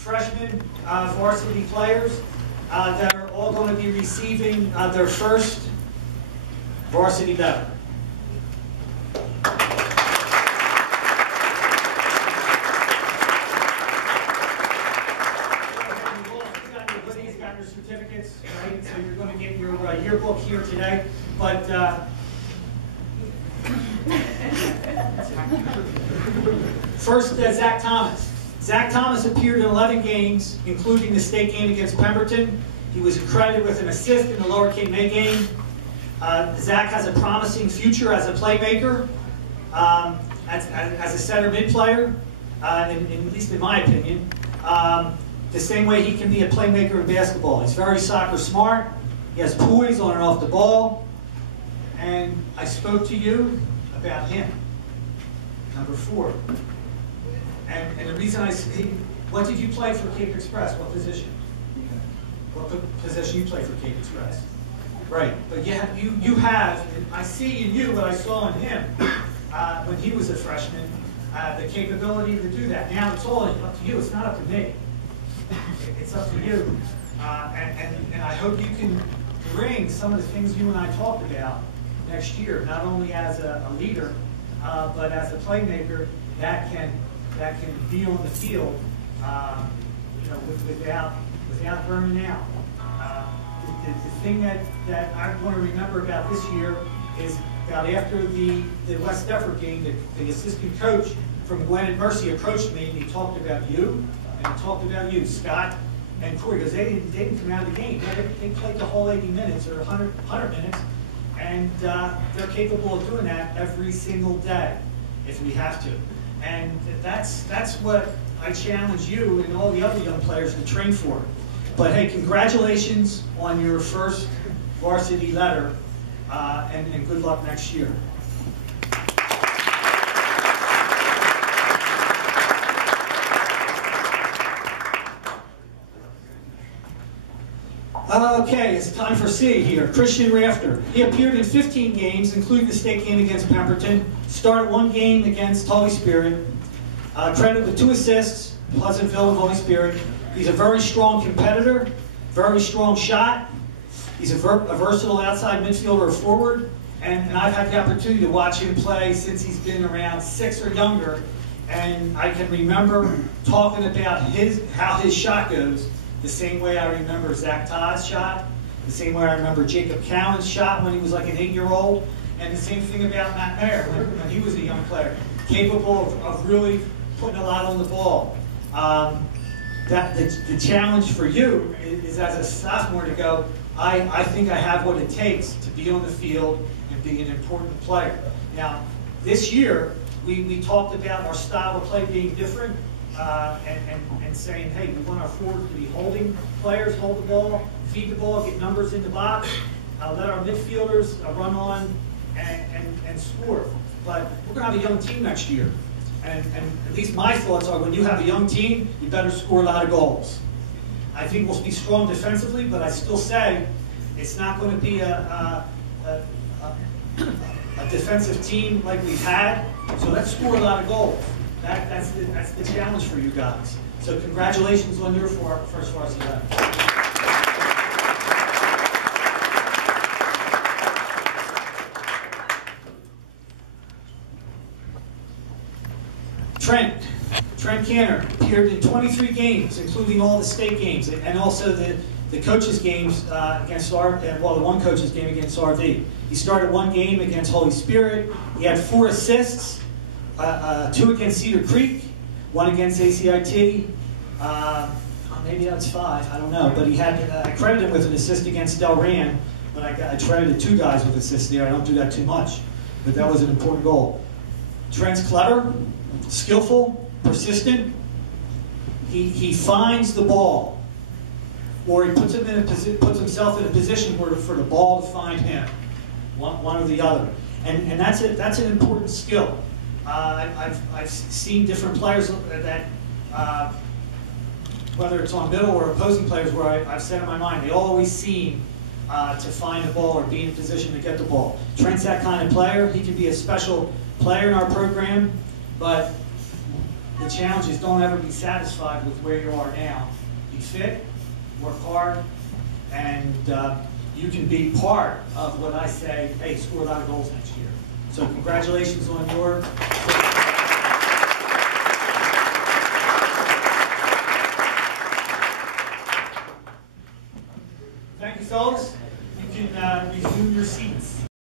freshman varsity players that are all going to be receiving their first varsity medal. Certificates, right? So you're going to get your yearbook here today, but first, Zach Thomas. Zach Thomas appeared in 11 games, including the state game against Pemberton. He was credited with an assist in the Lower Cape May game. Zach has a promising future as a playmaker, as a center mid player, at least in my opinion. The same way he can be a playmaker in basketball. He's very soccer smart. He has poise on and off the ball. And I spoke to you about him, number 4. And the reason what did you play for Cape Express? What position? What position you play for Cape Express? Right, but you have, I see in you what I saw in him when he was a freshman, the capability to do that. Now it's all up to you. It's not up to me. It's up to you, and I hope you can bring some of the things you and I talked about next year, not only as a leader, but as a playmaker that can be on the field, without burning out. The thing that I want to remember about this year is about after the West Deptford game, the assistant coach from Gwen and Mercy approached me and he talked about you. And he talked about you, Scott and Corey, because they didn't come out of the game. They played the whole 80 minutes or 100 minutes, and they're capable of doing that every single day if we have to. And that's what I challenge you and all the other young players to train for. But hey, congratulations on your first varsity letter, and good luck next year. Okay, it's time for C here. Christian Rafter. He appeared in 15 games, including the state game against Pemberton. Started 1 game against Holy Spirit. Credited with 2 assists, Pleasantville and Holy Spirit. He's a very strong competitor, very strong shot. He's a versatile outside midfielder or forward. And I've had the opportunity to watch him play since he's been around 6 or younger. And I can remember talking about how his shot goes. The same way I remember Zach Todd's shot, the same way I remember Jacob Cowan's shot when he was like an 8-year-old, and the same thing about Matt Mayer when he was a young player, capable of really putting a lot on the ball. The challenge for you is as a sophomore to go, I think I have what it takes to be on the field and be an important player. Now, this year, we talked about our style of play being different. And saying, hey, we want our forwards to be holding players, hold the ball, feed the ball, get numbers in the box, let our midfielders run on and score. But we're going to have a young team next year. And at least my thoughts are when you have a young team, you better score a lot of goals. I think we'll be strong defensively, but I still say it's not going to be a defensive team like we've had. So let's score a lot of goals. That's the challenge for you guys. So congratulations on your first varsity letter. Trent Canner appeared in 23 games, including all the state games and also the coaches' games against the one coach's game against RV. He started 1 game against Holy Spirit. He had 4 assists. 2 against Cedar Creek, 1 against ACIT, maybe that's 5, I don't know. But he had, I credited him with an assist against Delran, but I credited 2 guys with assists there. I don't do that too much, but that was an important goal. Trent's clever, skillful, persistent. He finds the ball, or he puts himself in a position where for the ball to find him, one or the other, and that's an important skill. I've seen different players that, whether it's on middle or opposing players, where I've said in my mind, they always seem to find the ball or be in a position to get the ball. Trent's that kind of player. He can be a special player in our program, but the challenge is don't ever be satisfied with where you are now. Be fit, work hard, and you can be part of what I say, hey, score a lot of goals next year. So congratulations on your... Thank you, fellas. You can resume your seats.